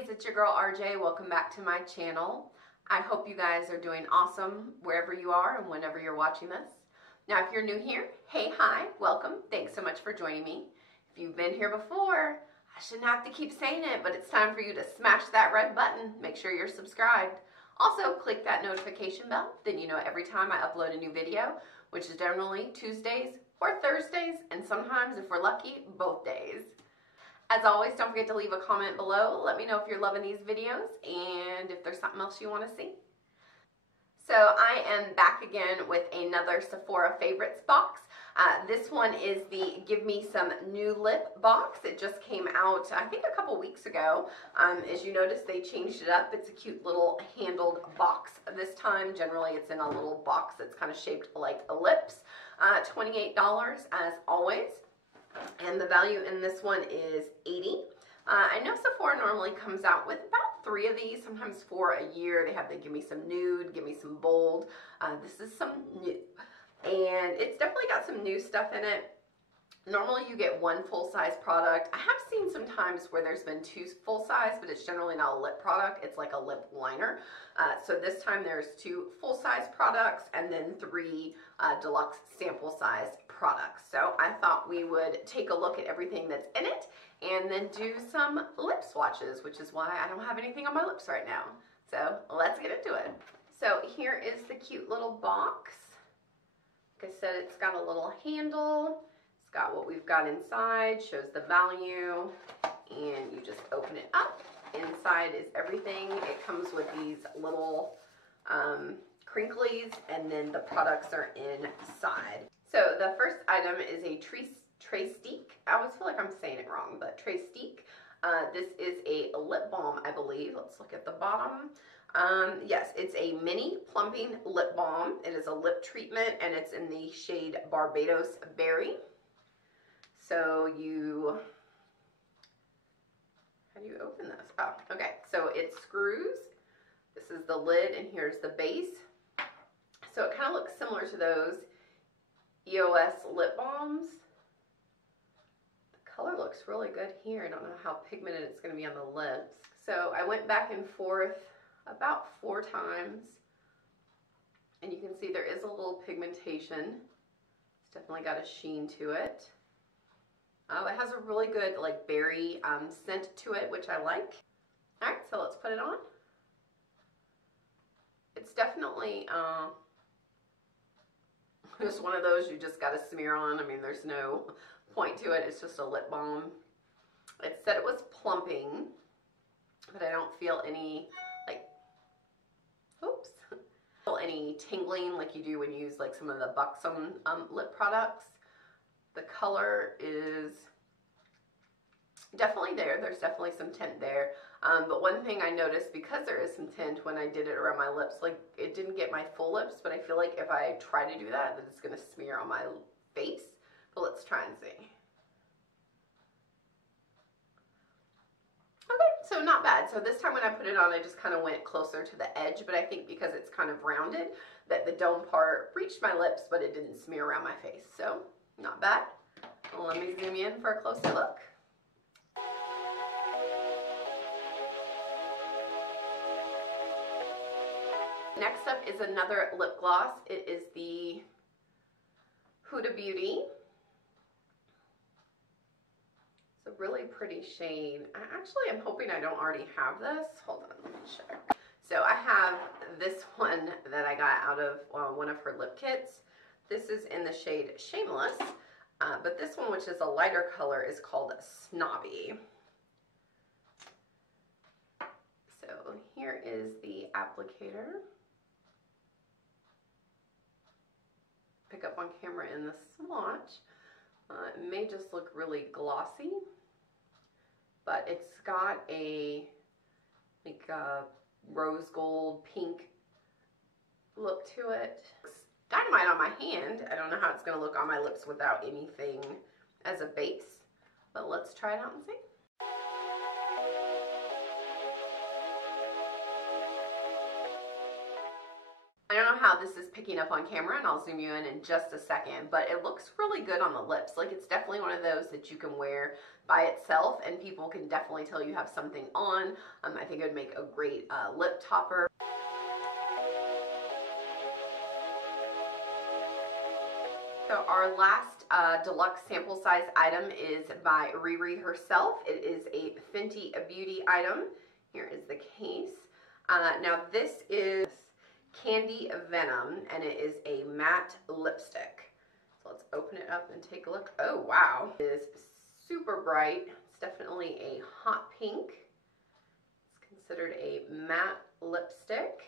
guys, it's your girl RJ. Welcome back to my channel. I hope you guys are doing awesome wherever you are and whenever you're watching this. Now, if you're new here, hey, hi, welcome. Thanks so much for joining me. If you've been here before, I shouldn't have to keep saying it, but it's time for you to smash that red button. Make sure you're subscribed. Also, click that notification bell. Then you know every time I upload a new video, which is generally Tuesdays or Thursdays, and sometimes, if we're lucky, both days. As always, don't forget to leave a comment below. Let me know if you're loving these videos and if there's something else you want to see. So I am back again with another Sephora favorites box. This one is the Give Me Some New Lip box. It just came out, I think, a couple weeks ago. As you notice, they changed it up. It's a cute little handled box this time. Generally, it's in a little box that's kind of shaped like a lips. $28 as always. And the value in this one is $80. I know Sephora normally comes out with about 3 of these, sometimes 4 a year. They have the Give Me Some Nude, Give Me Some Bold. This is some new. And it's definitely got some new stuff in it. Normally you get 1 full-size product. I have seen some times where there's been 2 full-size, but it's generally not a lip product. It's like a lip liner. So this time there's 2 full-size products and then 3 deluxe sample-size products. So I thought we would take a look at everything that's in it and then do some lip swatches, which is why I don't have anything on my lips right now. So let's get into it. So here is the cute little box. Like I said, it's got a little handle. It's got what we've got inside, shows the value, and you just open it up. Inside is everything. It comes with these little crinklies, and then the products are inside. So the first item is a treStiQue. I always feel like I'm saying it wrong, but treStiQue. This is a lip balm, I believe. Let's look at the bottom. Yes, it's a mini plumping lip balm. It is a lip treatment, and it's in the shade Barbados Berry. So how do you open this? Oh, okay. So it screws. This is the lid, and here's the base. So it kind of looks similar to those EOS lip balms. The color looks really good here. I don't know how pigmented it's going to be on the lips. So I went back and forth about 4 times, and you can see there is a little pigmentation. It's definitely got a sheen to it. It has a really good like berry scent to it, which I like. All right, so let's put it on. It's definitely just one of those you just got to smear on. I mean, there's no point to it. It's just a lip balm. It said it was plumping, but I don't feel any like, oops, any tingling like you do when you use like some of the Buxom lip products. The color is definitely there. There's definitely some tint there. But one thing I noticed, because there is some tint when I did it around my lips, like it didn't get my full lips, but I feel like if I try to do that, then it's going to smear on my face. But let's try and see. Okay, so not bad. So this time when I put it on, I just kind of went closer to the edge, but I think because it's kind of rounded, that the dome part reached my lips, but it didn't smear around my face. So not bad. Well, let me zoom in for a closer look. Next up is another lip gloss. It is the Huda Beauty. It's a really pretty shade. I am hoping I don't already have this. Hold on, let me check. So I have this one that I got out of one of her lip kits. This is in the shade Shameless, but this one, which is a lighter color, is called Snobby. So here is the applicator. Pick up on camera in the swatch. It may just look really glossy, but it's got a like a rose gold pink look to it. It's dynamite on my hand. I don't know how it's going to look on my lips without anything as a base, but let's try it out and see. I don't know how this is picking up on camera, and I'll zoom you in just a second, but it looks really good on the lips. Like, it's definitely one of those that you can wear by itself and people can definitely tell you have something on. I think it would make a great lip topper. So our last deluxe sample size item is by Riri herself. It is a Fenty Beauty item. Here is the case. Now this is Candy Venom, and it is a matte lipstick. So let's open it up and take a look. Oh wow, it is super bright. It's definitely a hot pink. It's considered a matte lipstick.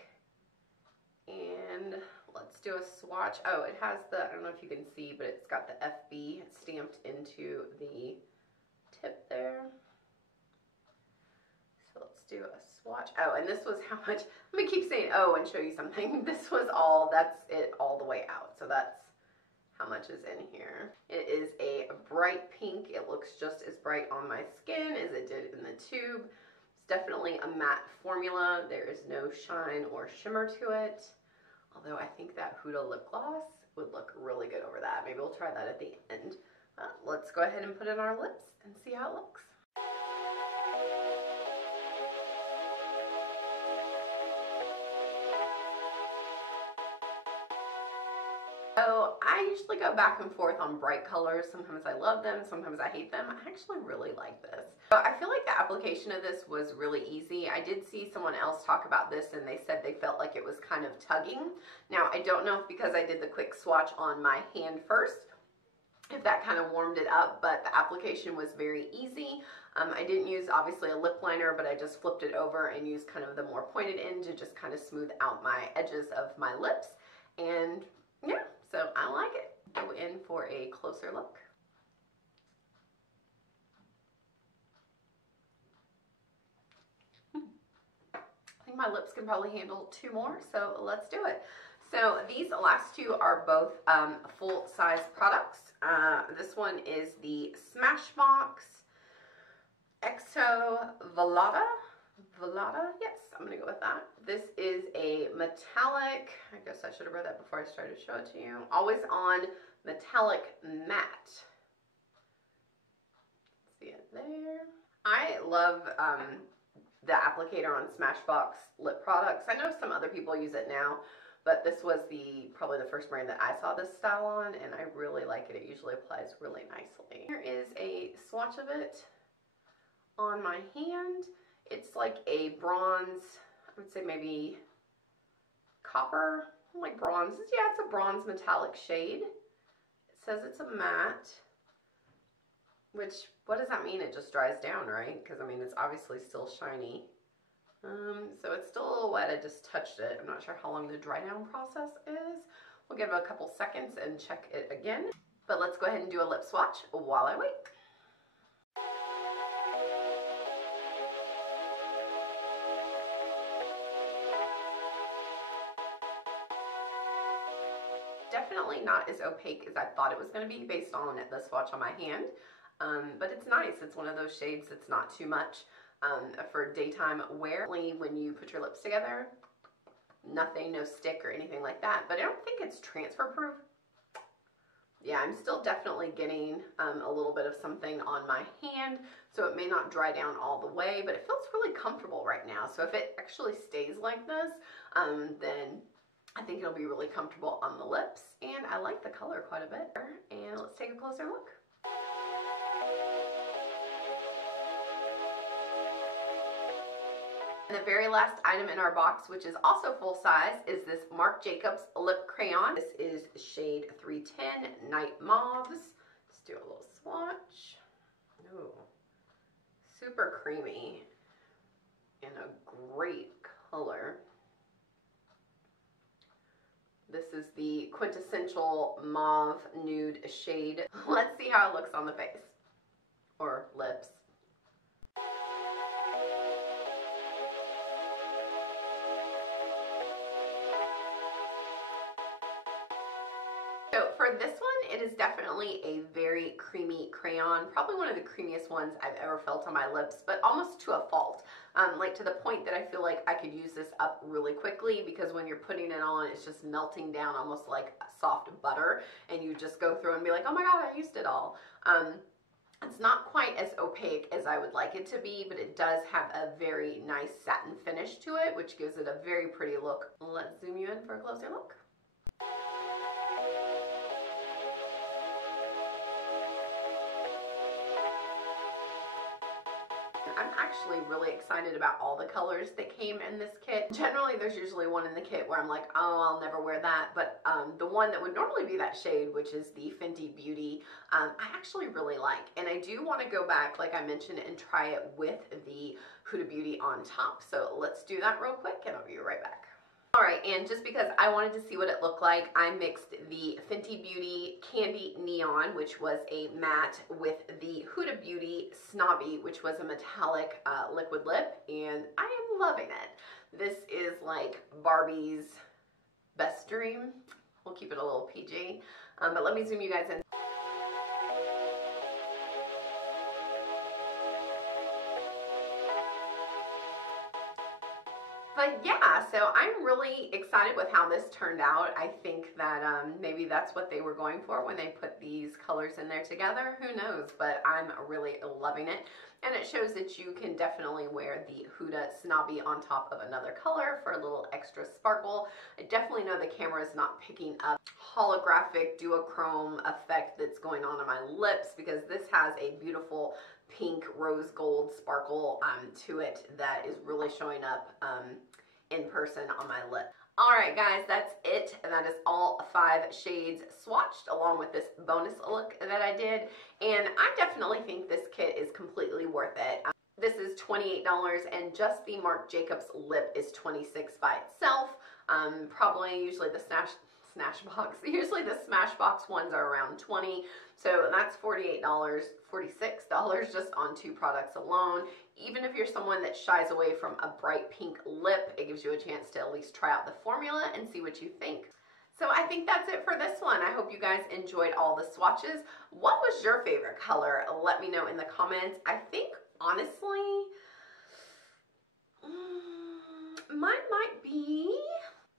And let's do a swatch. Oh, it has the, I don't know if you can see, but it's got the FB stamped into the tip there. So let's do a swatch. Oh, and this was how much, let me keep saying oh and show you something. This was all, that's it all the way out. So that's how much is in here. It is a bright pink. It looks just as bright on my skin as it did in the tube. It's definitely a matte formula. There is no shine or shimmer to it. Although I think that Huda lip gloss would look really good over that. Maybe we'll try that at the end. Let's go ahead and put it on our lips and see how it looks. So I usually go back and forth on bright colors. Sometimes I love them, sometimes I hate them. I actually really like this. So I feel like the application of this was really easy. I did see someone else talk about this and they said they felt like it was kind of tugging. Now I don't know if because I did the quick swatch on my hand first, if that kind of warmed it up, but the application was very easy. I didn't use obviously a lip liner, but I just flipped it over and used kind of the more pointed end to just kind of smooth out my edges of my lips. And yeah, so I like it. Go in for a closer look. I think my lips can probably handle 2 more, so let's do it. So these last 2 are both full-size products. This one is the Smashbox XO Velabha. Yes, I'm gonna go with that. This is a metallic, I guess I should have read that before I started to show it to you. Always on metallic matte. See it there. I love the applicator on Smashbox lip products. I know some other people use it now, but this was probably the first brand that I saw this style on, and I really like it. It usually applies really nicely. Here is a swatch of it on my hand. It's like a bronze, I would say maybe copper, like bronze. Yeah, it's a bronze metallic shade. It says it's a matte, which, what does that mean? It just dries down, right? Because, I mean, it's obviously still shiny. So it's still a little wet. I just touched it. I'm not sure how long the dry down process is. We'll give it a couple seconds and check it again. But let's go ahead and do a lip swatch while I wait. Definitely not as opaque as I thought it was going to be based on the swatch on my hand, but it's nice. It's one of those shades that's not too much for daytime wear. When you put your lips together, nothing, no stick or anything like that, but I don't think it's transfer proof. Yeah, I'm still definitely getting a little bit of something on my hand, so it may not dry down all the way, but it feels really comfortable right now. So if it actually stays like this, then I think it'll be really comfortable on the lips, and I like the color quite a bit. And let's take a closer look. And the very last item in our box, which is also full size, is this Marc Jacobs lip crayon. This is shade 310 Night Mauves. Let's do a little swatch. Ooh, super creamy and a great color. This is the quintessential mauve nude shade. Let's see how it looks on the face or lips. So for this one, It is definitely a very creamy crayon, probably one of the creamiest ones I've ever felt on my lips, but almost to a fault. Like to the point that I feel like I could use this up really quickly, because when you're putting it on, it's just melting down almost like soft butter, and you just go through and be like, oh my god, I used it all. It's not quite as opaque as I would like it to be, but it does have a very nice satin finish to it, which gives it a very pretty look. Let's zoom you in for a closer look. I'm actually really excited about all the colors that came in this kit. Generally, there's usually one in the kit where I'm like, oh, I'll never wear that. But the one that would normally be that shade, which is the Fenty Beauty, I actually really like. And I do want to go back, like I mentioned, and try it with the Huda Beauty on top. So let's do that real quick, and I'll be right back. Alright, and just because I wanted to see what it looked like, I mixed the Fenty Beauty Candy Neon, which was a matte, with the Huda Beauty Snobby, which was a metallic liquid lip, and I am loving it. This is like Barbie's best dream. We'll keep it a little PG, but let me zoom you guys in. But yeah, so I'm really excited with how this turned out. I think that maybe that's what they were going for when they put these colors in there together. Who knows? But I'm really loving it. And it shows that you can definitely wear the Huda Snobby on top of another color for a little extra sparkle. I definitely know the camera is not picking up holographic duochrome effect that's going on my lips, because this has a beautiful pink rose gold sparkle to it that is really showing up in person on my lip. Alright guys, that's it. That is all 5 shades swatched along with this bonus look that I did, and I definitely think this kit is completely worth it. This is $28, and just the Marc Jacobs lip is $26 by itself. Probably usually the Usually the Smashbox ones are around $20, so that's $48, $46 just on 2 products alone. Even if you're someone that shies away from a bright pink lip, it gives you a chance to at least try out the formula and see what you think. So I think that's it for this one. I hope you guys enjoyed all the swatches. What was your favorite color? Let me know in the comments. I think, honestly, mine might be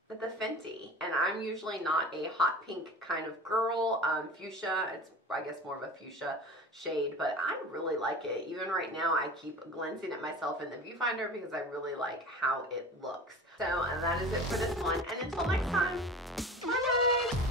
the Fenty, and I'm usually not a hot pink kind of girl. Fuchsia, it's I guess more of a fuchsia shade, but I really like it. Even right now, I keep glancing at myself in the viewfinder because I really like how it looks. So that is it for this one, and until next time, bye guys!